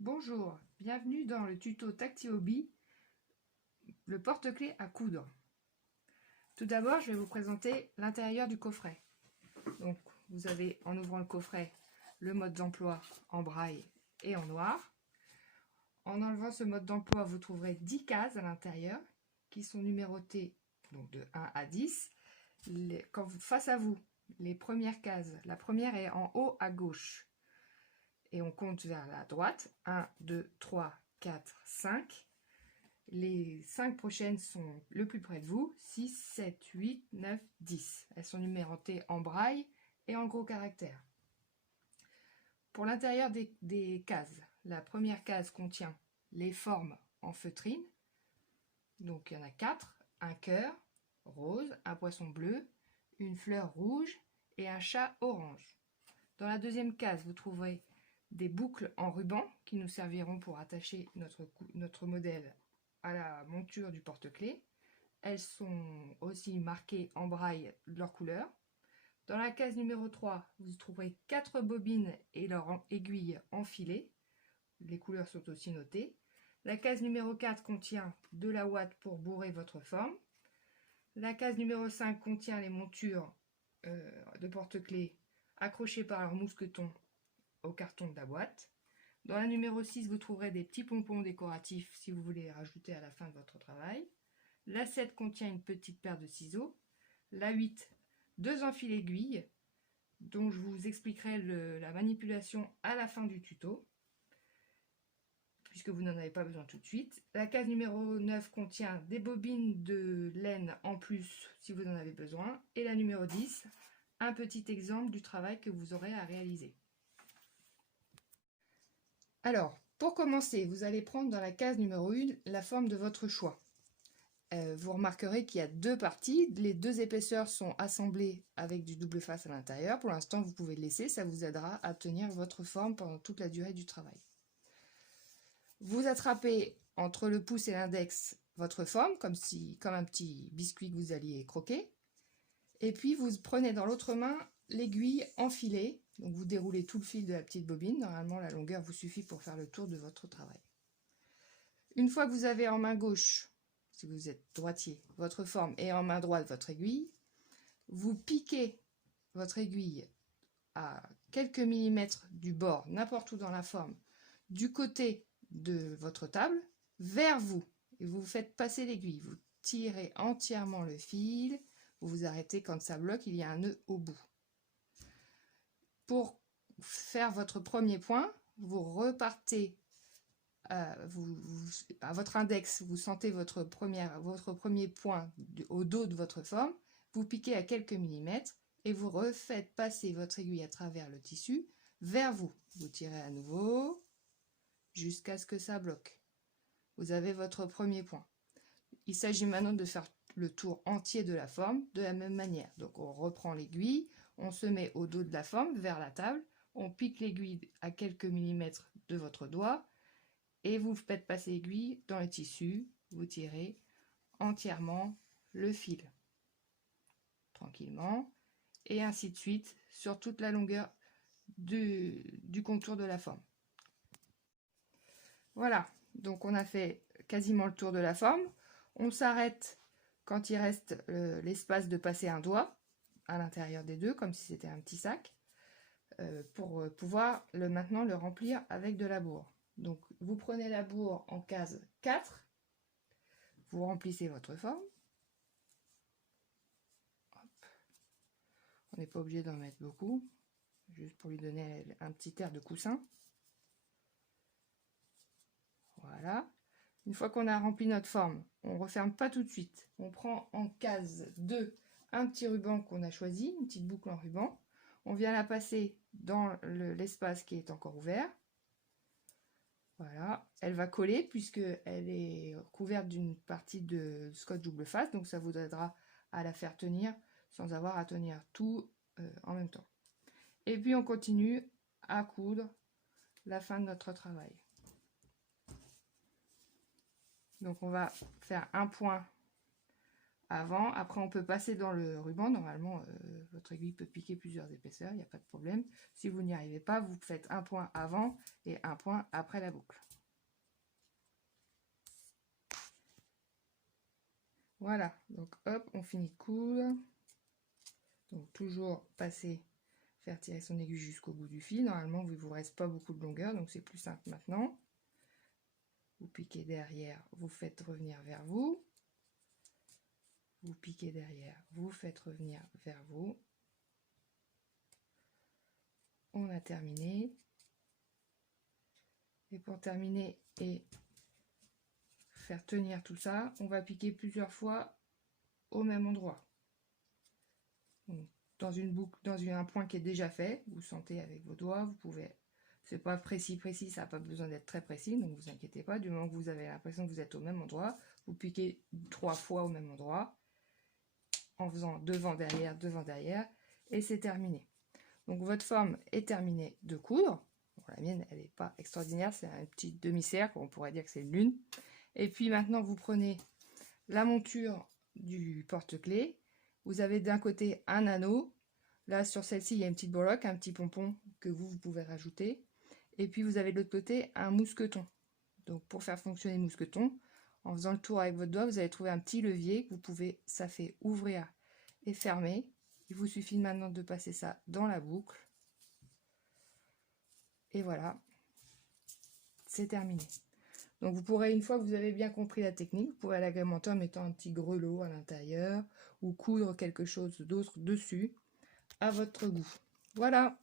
Bonjour, bienvenue dans le tuto TactiHobby, le porte-clés à coudre. Tout d'abord, je vais vous présenter l'intérieur du coffret. Donc, vous avez, en ouvrant le coffret, le mode d'emploi en braille et en noir. En enlevant ce mode d'emploi, vous trouverez 10 cases à l'intérieur qui sont numérotées donc de 1 à 10. Face à vous, les premières cases, la première est en haut à gauche. Et on compte vers la droite. 1, 2, 3, 4, 5. Les 5 prochaines sont le plus près de vous. 6, 7, 8, 9, 10. Elles sont numérotées en braille et en gros caractères. Pour l'intérieur des cases, la première case contient les formes en feutrine. Donc il y en a 4. Un cœur rose, un poisson bleu, une fleur rouge et un chat orange. Dans la deuxième case, vous trouverez des boucles en ruban qui nous serviront pour attacher notre modèle à la monture du porte-clés. Elles sont aussi marquées en braille de leur couleur. Dans la case numéro 3, vous trouverez 4 bobines et leur aiguille enfilée. Les couleurs sont aussi notées. La case numéro 4 contient de la ouate pour bourrer votre forme. La case numéro 5 contient les montures de porte-clés accrochées par leur mousqueton au carton de la boîte. Dans la numéro 6, vous trouverez des petits pompons décoratifs si vous voulez les rajouter à la fin de votre travail. La 7 contient une petite paire de ciseaux. La 8, 2 enfils aiguilles, dont je vous expliquerai la manipulation à la fin du tuto, puisque vous n'en avez pas besoin tout de suite. La case numéro 9 contient des bobines de laine en plus si vous en avez besoin. Et la numéro 10, un petit exemple du travail que vous aurez à réaliser. Alors, pour commencer, vous allez prendre dans la case numéro 1 la forme de votre choix. Vous remarquerez qu'il y a deux parties. Les deux épaisseurs sont assemblées avec du double face à l'intérieur. Pour l'instant, vous pouvez le laisser, ça vous aidera à tenir votre forme pendant toute la durée du travail. Vous attrapez entre le pouce et l'index votre forme, comme un petit biscuit que vous alliez croquer. Et puis, vous prenez dans l'autre main l'aiguille enfilée. Donc, vous déroulez tout le fil de la petite bobine. Normalement, la longueur vous suffit pour faire le tour de votre travail. Une fois que vous avez en main gauche, si vous êtes droitier, votre forme et en main droite votre aiguille, vous piquez votre aiguille à quelques millimètres du bord, n'importe où dans la forme, du côté de votre table, vers vous. Et vous faites passer l'aiguille. Vous tirez entièrement le fil. Vous vous arrêtez quand ça bloque, il y a un nœud au bout. Pour faire votre premier point, vous repartez à votre index, vous sentez votre premier point au dos de votre forme, vous piquez à quelques millimètres et vous refaites passer votre aiguille à travers le tissu vers vous. Vous tirez à nouveau jusqu'à ce que ça bloque. Vous avez votre premier point. Il s'agit maintenant de faire le tour entier de la forme de la même manière. Donc on reprend l'aiguille, on se met au dos de la forme vers la table, on pique l'aiguille à quelques millimètres de votre doigt et vous faites passer l'aiguille dans le tissu, vous tirez entièrement le fil tranquillement et ainsi de suite sur toute la longueur du contour de la forme. Voilà, donc on a fait quasiment le tour de la forme. On s'arrête quand il reste l'espace de passer un doigt à l'intérieur des deux, comme si c'était un petit sac, pour pouvoir maintenant le remplir avec de la bourre. Donc vous prenez la bourre en case 4, vous remplissez votre forme. Hop. On n'est pas obligé d'en mettre beaucoup, juste pour lui donner un petit air de coussin. Voilà. Une fois qu'on a rempli notre forme, on ne referme pas tout de suite. On prend en case 2 un petit ruban qu'on a choisi, une petite boucle en ruban. On vient la passer dans l'espace qui est encore ouvert. Voilà, elle va coller puisqu'elle est couverte d'une partie de scotch double face, donc ça vous aidera à la faire tenir sans avoir à tenir tout en même temps. Et puis on continue à coudre la fin de notre travail. Donc on va faire un point avant. Après, on peut passer dans le ruban. Normalement, votre aiguille peut piquer plusieurs épaisseurs, il n'y a pas de problème. Si vous n'y arrivez pas, vous faites un point avant et un point après la boucle. Voilà, donc hop, on finit de coudre. Donc toujours passer, faire tirer son aiguille jusqu'au bout du fil. Normalement, il ne vous reste pas beaucoup de longueur, donc c'est plus simple maintenant. Vous piquez derrière, vous faites revenir vers vous. Vous piquez derrière, vous faites revenir vers vous. On a terminé. Et pour terminer et faire tenir tout ça, on va piquer plusieurs fois au même endroit. Donc, dans une boucle, dans un point qui est déjà fait, vous sentez avec vos doigts, vous pouvez, c'est pas précis, ça n'a pas besoin d'être très précis, donc vous inquiétez pas, du moment que vous avez l'impression que vous êtes au même endroit, vous piquez 3 fois au même endroit, en faisant devant, derrière, et c'est terminé. Donc votre forme est terminée de coudre. Bon, la mienne, elle n'est pas extraordinaire, c'est un petit demi-cercle, on pourrait dire que c'est une lune. Et puis maintenant, vous prenez la monture du porte-clés. Vous avez d'un côté un anneau. Là, sur celle-ci, il y a une petite breloque, un petit pompon que vous pouvez rajouter. Et puis, vous avez de l'autre côté un mousqueton. Donc, pour faire fonctionner le mousqueton, en faisant le tour avec votre doigt, vous allez trouver un petit levier que vous pouvez, ça fait ouvrir et fermer. Il vous suffit maintenant de passer ça dans la boucle. Et voilà, c'est terminé. Donc vous pourrez, une fois que vous avez bien compris la technique, vous pourrez l'agrémenter en mettant un petit grelot à l'intérieur ou coudre quelque chose d'autre dessus à votre goût. Voilà.